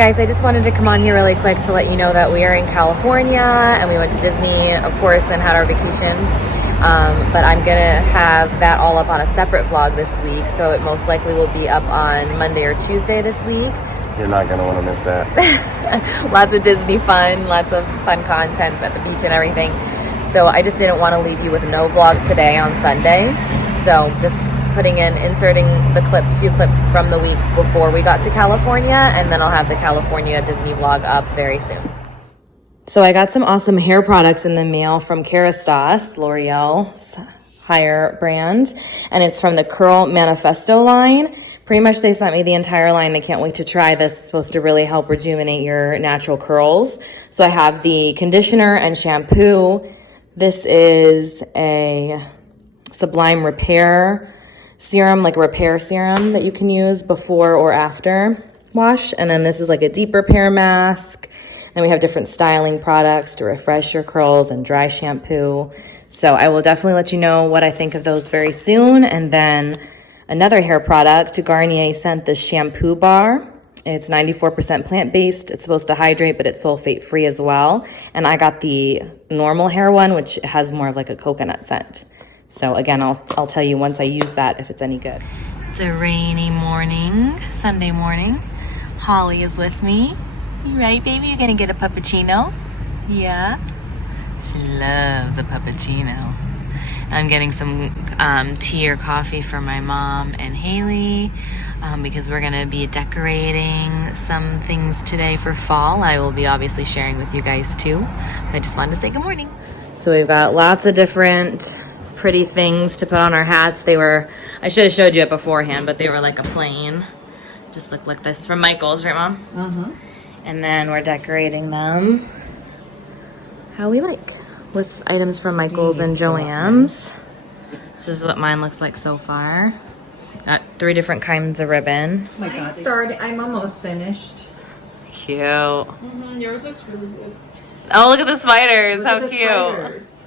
guys, I just wanted to come on here really quick to let you know that we are in California and we went to Disney, of course, and had our vacation. But I'm gonna have that all up on a separate vlog this week, so it most likely will be up on Monday or Tuesday this week. You're not gonna want to miss that. Lots of Disney fun, lots of fun content at the beach and everything. So I just didn't want to leave you with no vlog today on Sunday. So just inserting the few clips from the week before we got to California, and then I'll have the California Disney vlog up very soon. So I got some awesome hair products in the mail from Kerastase, L'Oreal's hair brand, and it's from the Curl Manifesto line. Pretty much they sent me the entire line. I can't wait to try this. It's supposed to really help rejuvenate your natural curls. So I have the conditioner and shampoo. This is a Sublime Repair serum, like a repair serum that you can use before or after wash. And then this is like a deep repair mask. Then we have different styling products to refresh your curls and dry shampoo. So I will definitely let you know what I think of those very soon. And then another hair product, Garnier sent the shampoo bar. It's 94% plant-based. It's supposed to hydrate, but it's sulfate-free as well. And I got the normal hair one, which has more of like a coconut scent. So again, I'll tell you once I use that if it's any good. It's a rainy morning, Sunday morning. Holly is with me. You right, baby? You're gonna get a puppuccino? Yeah? She loves a puppuccino. I'm getting some tea or coffee for my mom and Haley because we're gonna be decorating some things today for fall. I will be obviously sharing with you guys too. I just wanted to say good morning. So we've got lots of different pretty things to put on our hats. I should have showed you it beforehand, but they were like a plain. Just look like this from Michael's, right, Mom? Uh-huh. And then we're decorating them how we like with items from Michael's and Joann's. This is what mine looks like so far. Got 3 different kinds of ribbon. Oh my God, I'm almost finished. Cute. Yours looks really good. Oh, look at the spiders. How cute. Spiders.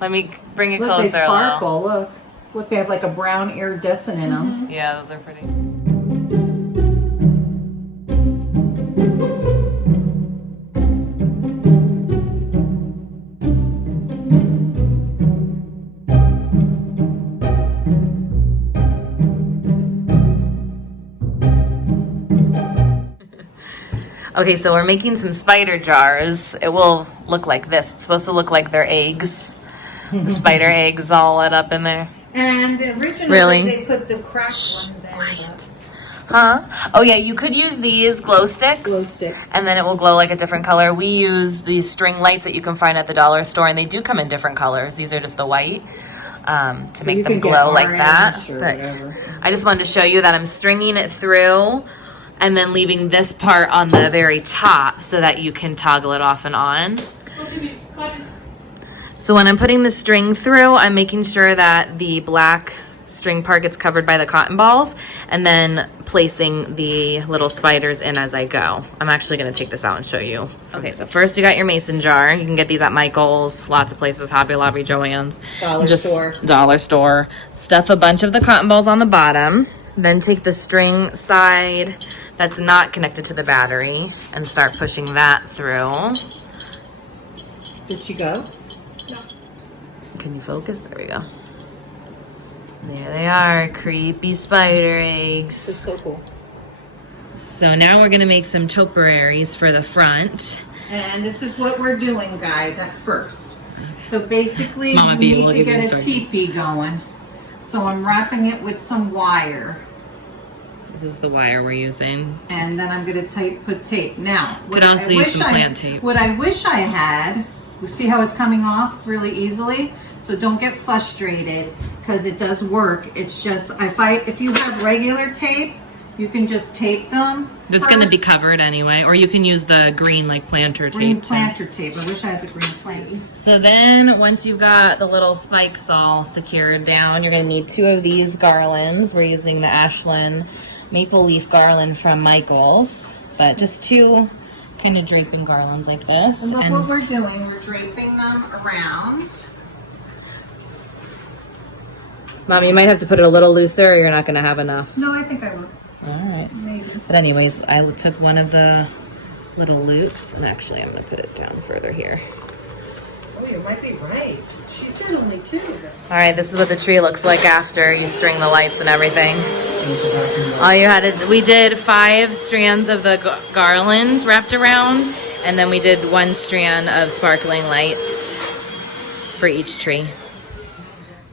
Let me bring it Look, closer. they sparkle. Look, they have like a brown iridescent in them. Yeah, those are pretty. Okay, so we're making some spider jars. It will look like this. It's supposed to look like they're eggs. The spider eggs all lit up in there. And originally they put the cracked ones in. Quiet. Huh? Oh yeah, you could use these glow sticks. And then it will glow like a different color. We use these string lights that you can find at the dollar store, and they do come in different colors. These are just the white to make them glow like that. But I just wanted to show you that I'm stringing it through and then leaving this part on the very top so that you can toggle it off and on. So when I'm putting the string through, I'm making sure that the black string part gets covered by the cotton balls, and then placing the little spiders in as I go. I'm actually gonna take this out and show you. Okay, so first you got your mason jar. You can get these at Michael's, lots of places, Hobby Lobby, Joann's. Dollar store. Stuff a bunch of the cotton balls on the bottom. Then take the string side that's not connected to the battery and start pushing that through. Did she go? No. Can you focus? There we go. There they are, creepy spider eggs. It's so cool. So now we're gonna make some topiaries for the front. And this is what we're doing, guys, at first. So basically, Mama, we need to get a teepee going. So I'm wrapping it with some wire. This is the wire we're using. And then I'm going to put tape. Now, Could also use some plant tape. What I wish I had, you see how it's coming off really easily? So don't get frustrated because it does work. It's just, if you have regular tape, you can just tape them. It's going to be covered anyway, or you can use the green like planter tape. Green planter tape. I wish I had the green planter. So then once you've got the little spikes all secured down, you're going to need 2 of these garlands. We're using the Ashland maple leaf garland from Michael's, but just 2 kind of draping garlands like this. And look what we're doing. We're draping them around. Mom, you might have to put it a little looser or you're not going to have enough. No, I think I will. All right. Maybe. But anyways, I took one of the little loops, and actually I'm gonna put it down further here. Oh, you might be right. She said only 2. All right, this is what the tree looks like after you string the lights and everything. All you had to, we did 5 strands of the garland wrapped around, and then we did 1 strand of sparkling lights for each tree.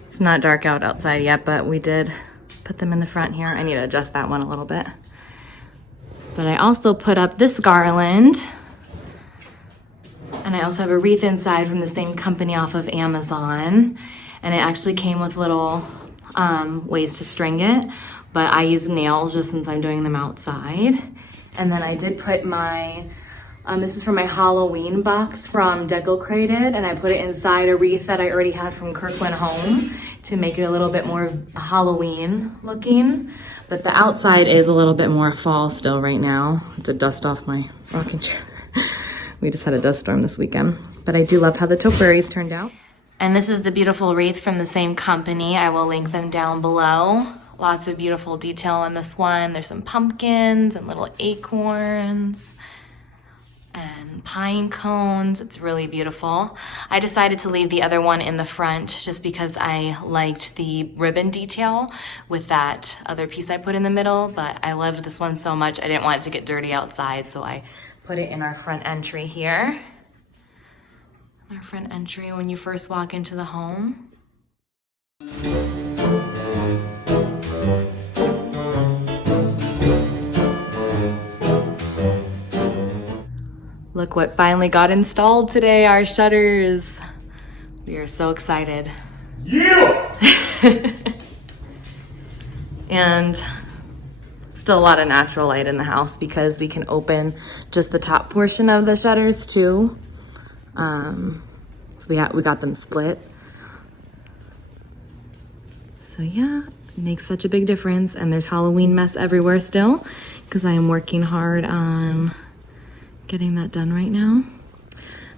It's not dark out outside yet, but we did put them in the front here. I need to adjust that one a little bit. But I also put up this garland, and I also have a wreath inside from the same company off of Amazon, and it actually came with little ways to string it, but I use nails just since I'm doing them outside. And then I did put my this is from my Halloween box from Deco Crated, and I put it inside a wreath that I already had from Kirkland Home to make it a little bit more Halloween looking. But the outside is a little bit more fall still right now. I have to dust off my rocking chair. We just had a dust storm this weekend. But I do love how the topiaries turned out. And this is the beautiful wreath from the same company. I will link them down below. Lots of beautiful detail in this one. There's some pumpkins and little acorns and pine cones. It's really beautiful. I decided to leave the other one in the front just because I liked the ribbon detail with that other piece I put in the middle, but I loved this one so much I didn't want it to get dirty outside, so I put it in our front entry here. Our front entry when you first walk into the home. Look what finally got installed today, our shutters. We are so excited. Yeah! And still a lot of natural light in the house because we can open just the top portion of the shutters too. So we got them split. So yeah, it makes such a big difference. And there's Halloween mess everywhere still because I am working hard on getting that done right now.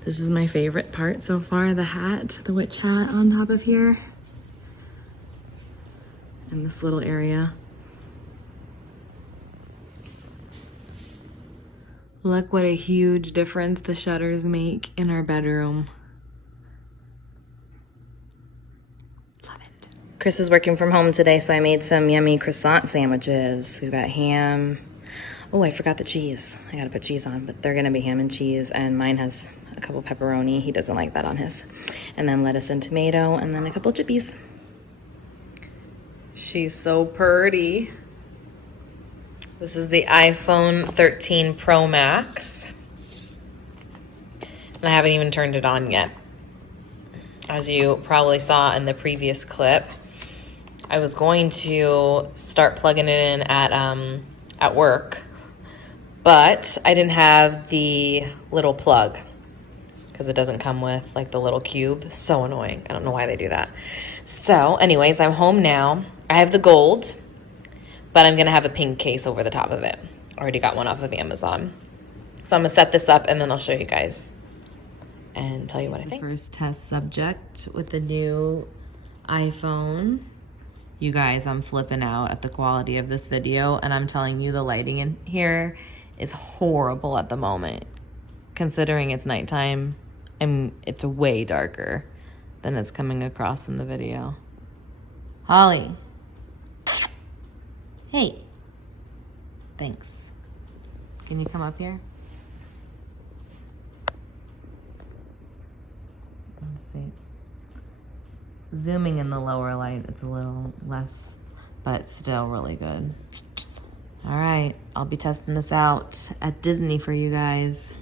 This is my favorite part so far, the hat, the witch hat on top of here. And this little area. Look what a huge difference the shutters make in our bedroom. Love it. Chris is working from home today, so I made some yummy croissant sandwiches. We've got ham. Oh, I forgot the cheese. I gotta put cheese on, but they're gonna be ham and cheese, and mine has a couple pepperoni. He doesn't like that on his. And then lettuce and tomato, and then a couple chippies. She's so pretty. This is the iPhone 13 Pro Max. And I haven't even turned it on yet. As you probably saw in the previous clip, I was going to start plugging it in at work, but I didn't have the little plug because it doesn't come with like the little cube. So annoying. I don't know why they do that. So anyways, I'm home now. I have the gold, but I'm gonna have a pink case over the top of it. Already got one off of Amazon. So I'm gonna set this up and then I'll show you guys and tell you what I think. First test subject with the new iPhone. You guys, I'm flipping out at the quality of this video, and I'm telling you the lighting in here is horrible at the moment. Considering it's nighttime, and it's way darker than it's coming across in the video. Holly. Hey. Thanks. Can you come up here? Let's see. Zooming in the lower light, it's a little less, but still really good. All right, I'll be testing this out at Disney for you guys.